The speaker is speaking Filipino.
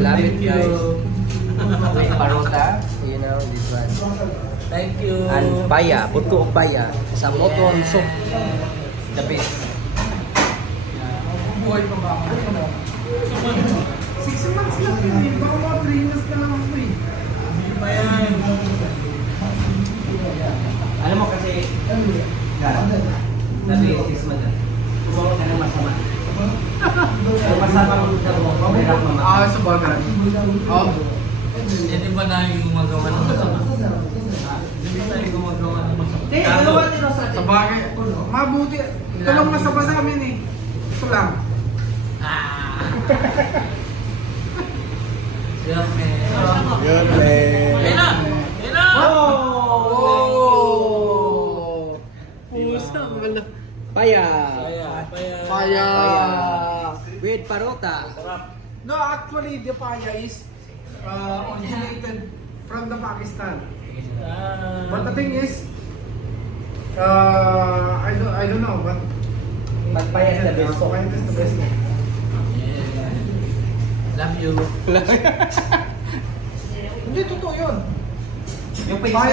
Love it, Thank you. guys. With parota, you know, this one. Thank you. And paya, buto of paya. Sa moton soup. The best. Buhay pa ba ako? 6 months lang yun. Baka mga 3 months na lang ako eh. Hindi pa yan. Alam mo kasi, sabi, 6 months na. Kumakaw ka ng masama. Yung masama mo sa buhok, mahirap mama. Ah, sa bagay. Oh. Hindi ba na yung gumagawa ng masama? Hindi tayo gumagawa ng masama. Sa bagay. Mabuti. Ito lang masama sa amin eh. Ito lang. Yun, man. Yun, man. Ayun na! Ayun na! Oh! Pusta naman na. Paya. Paya. Paya. With parota. Sarap. No, actually, the paya is originated from the Pakistan. But the thing is, I don't know, but Pagpaya is the best. Paya is the best. Love you. Hindi, totoo yun. Yung Paya